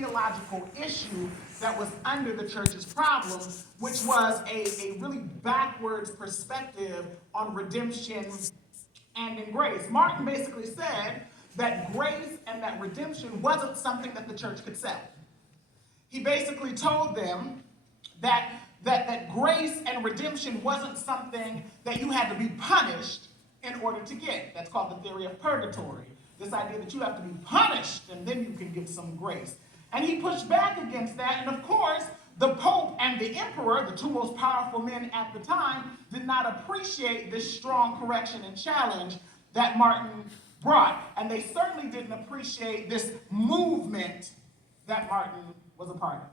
theological issue that was under the church's problem, which was a really backwards perspective on redemption and in grace. Martin basically said that grace and that redemption wasn't something that the church could sell. He basically told them that grace and redemption wasn't something that you had to be punished in order to get. That's called the theory of purgatory. This idea that you have to be punished and then you can get some grace. And he pushed back against that. And of course, the Pope and the Emperor, the two most powerful men at the time, did not appreciate this strong correction and challenge that Martin brought. And they certainly didn't appreciate this movement that Martin was a part of.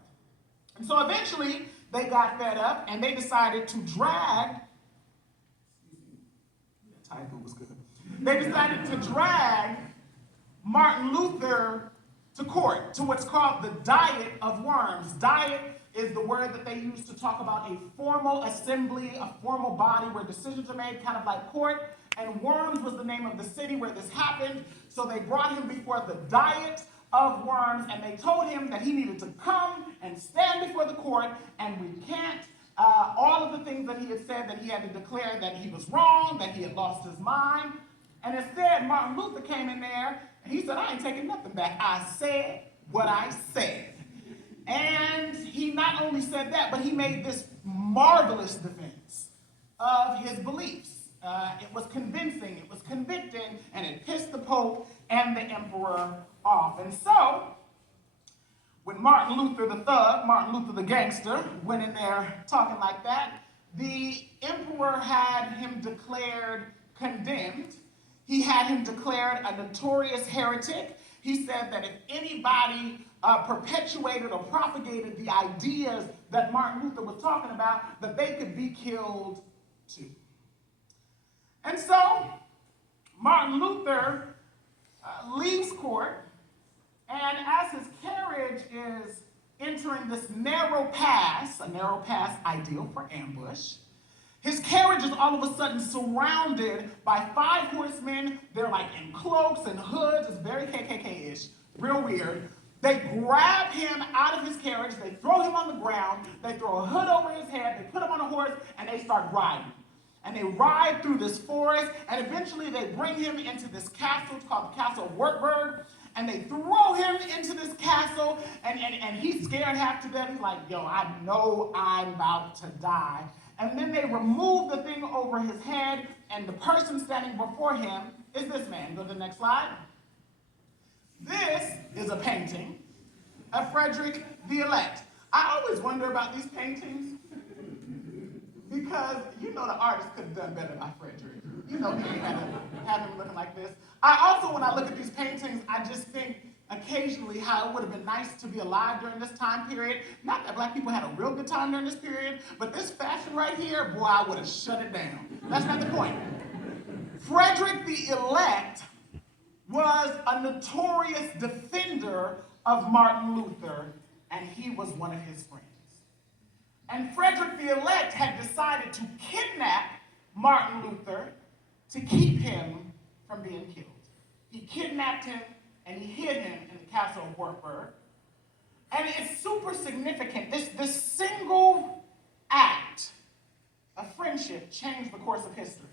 And so eventually, they got fed up and they decided to drag, typo was good. They decided to drag Martin Luther to court, to what's called the Diet of Worms. Diet is the word that they use to talk about a formal assembly, a formal body where decisions are made, kind of like court. And Worms was the name of the city where this happened. So they brought him before the Diet of Worms, and they told him that he needed to come and stand before the court and recant all of the things that he had said, that he had to declare that he was wrong, that he had lost his mind. And instead, Martin Luther came in there, and he said, I ain't taking nothing back. I said what I said. And he not only said that, but he made this marvelous defense of his beliefs. It was convincing, it was convicting, and it pissed the Pope and the Emperor off. And so, when Martin Luther the thug, Martin Luther the gangster, went in there talking like that, the Emperor had him declared condemned. He had him declared a notorious heretic. He said that if anybody perpetuated or propagated the ideas that Martin Luther was talking about, that they could be killed too. And so, Martin Luther leaves court, and as his carriage is entering this narrow pass, a narrow pass ideal for ambush, his carriage is all of a sudden surrounded by 5 horsemen. They're like in cloaks and hoods. It's very KKK-ish, real weird. They grab him out of his carriage, they throw him on the ground, they throw a hood over his head, they put him on a horse, and they start riding. And they ride through this forest, and eventually they bring him into this castle. It's called the Castle of Wartburg. And they throw him into this castle, and he's scared half to death. He's like, yo, I know I'm about to die. And then they remove the thing over his head, and the person standing before him is this man. Go to the next slide. This is a painting of Frederick the Elect. I always wonder about these paintings, because you know the artist could have done better by Frederick. You know he had to have him looking like this. I also, when I look at these paintings, I just think occasionally how it would have been nice to be alive during this time period. Not that black people had a real good time during this period, but this fashion right here, boy, I would have shut it down. That's not the point. Frederick the Elect was a notorious defender of Martin Luther, and he was one of his friends. And Frederick the Elect had decided to kidnap Martin Luther to keep him from being killed. He kidnapped him and he hid him in the Castle of Wartburg. And it's super significant. This single act of friendship changed the course of history.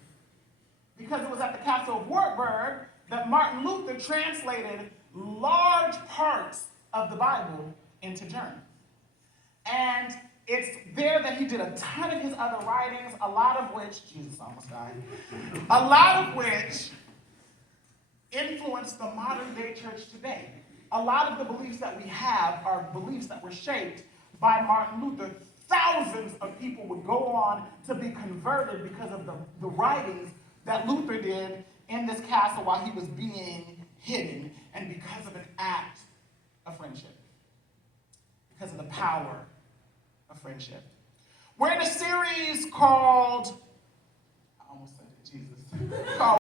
Because it was at the Castle of Wartburg that Martin Luther translated large parts of the Bible into German. And it's there that he did a ton of his other writings, a lot of which, Jesus almost died, a lot of which influenced the modern day church today. A lot of the beliefs that we have are beliefs that were shaped by Martin Luther. Thousands of people would go on to be converted because of the writings that Luther did in this castle while he was being hidden, and because of an act of friendship, because of the power of friendship. We're in a series called, I almost said it, Jesus, called